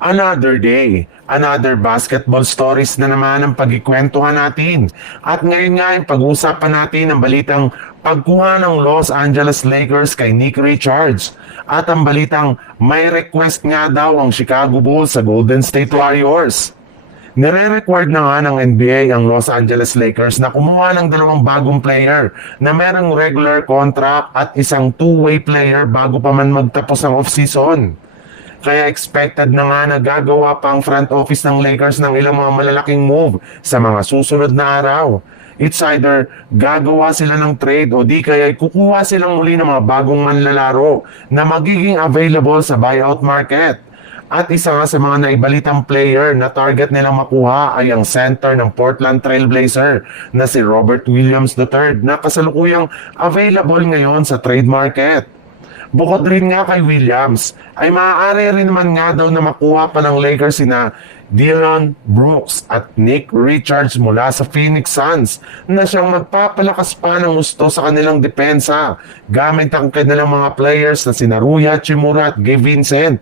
Another day, another basketball stories na naman ang pagkikwentuhan natin. At ngayon nga ay pag-uusapan natin ang balitang pagkuha ng Los Angeles Lakers kay Nick Richards. At ang balitang may request nga daw ang Chicago Bulls sa Golden State Warriors. Nire-required na nga ng NBA ang Los Angeles Lakers na kumuha ng dalawang bagong player na merong regular contract at isang two-way player bago pa man magtapos ang off-season. Kaya expected na nga na gagawa pa ang front office ng Lakers ng ilang mga malalaking move sa mga susunod na araw. It's either gagawa sila ng trade o di kaya kukuha silang muli ng mga bagong manlalaro na magiging available sa buyout market. At isa nga sa mga naibalitang player na target nilang makuha ay ang center ng Portland Trail Blazer na si Robert Williams III na kasalukuyang available ngayon sa trade market. Bukod rin nga kay Williams, ay maaari rin naman nga daw na makuha pa ng Lakers sina Dillon Brooks at Nick Richards mula sa Phoenix Suns na siyang magpapalakas pa ng gusto sa kanilang depensa gamit ang kanilang mga players na sina Rui Hachimura at Gabe Vincent.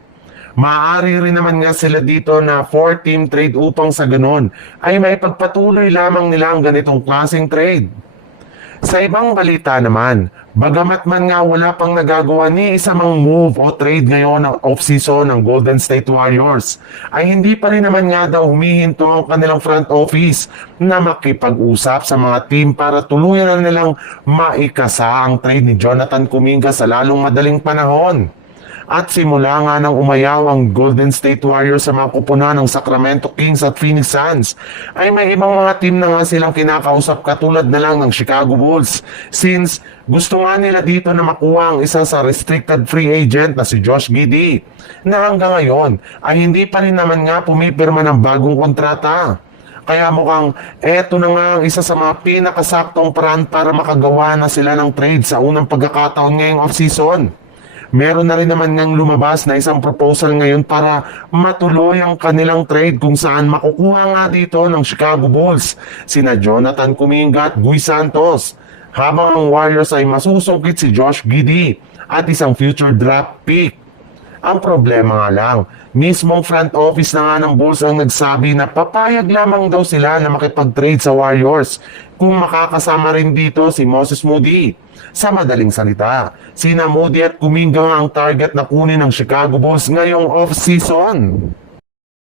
Maaari rin naman nga sila dito na 4-team trade upang sa ganon ay may pagpatuloy lamang nila ang ganitong klaseng trade. Sa ibang balita naman, bagamat man nga wala pang nagagawa ni isa mang move o trade ngayon ng off-season ng Golden State Warriors, ay hindi pa rin naman nga daw humihinto ang kanilang front office na makipag-usap sa mga team para tuluyan na nilang maikasa ang trade ni Jonathan Kuminga sa lalong madaling panahon. At simula nga nang umayaw ang Golden State Warriors sa mga kupunan ng Sacramento Kings at Phoenix Suns, ay may ibang mga team na nga silang kinakausap katulad na lang ng Chicago Bulls, since gusto nga nila dito na makuha ang isa sa restricted free agent na si Josh Giddey, na hanggang ngayon ay hindi pa rin naman nga pumipirma ng bagong kontrata. Kaya mukhang eto na nga ang isa sa mga pinakasaktong paraan para makagawa na sila ng trade sa unang pagkakataon ngayong off-season. Meron na rin naman ngang lumabas na isang proposal ngayon para matuloy ang kanilang trade kung saan makukuha nga dito ng Chicago Bulls sina Jonathan Kuminga at Guy Santos, habang ang Warriors ay masusungkit si Josh Giddey at isang future draft pick. Ang problema nga lang, mismong front office na nga ng Bulls ang nagsabi na papayag lamang daw sila na makipag-trade sa Warriors kung makakasama rin dito si Moses Moody. Sa madaling salita, sina Moody at Kuminga ang target na kunin ng Chicago Bulls ngayong off-season.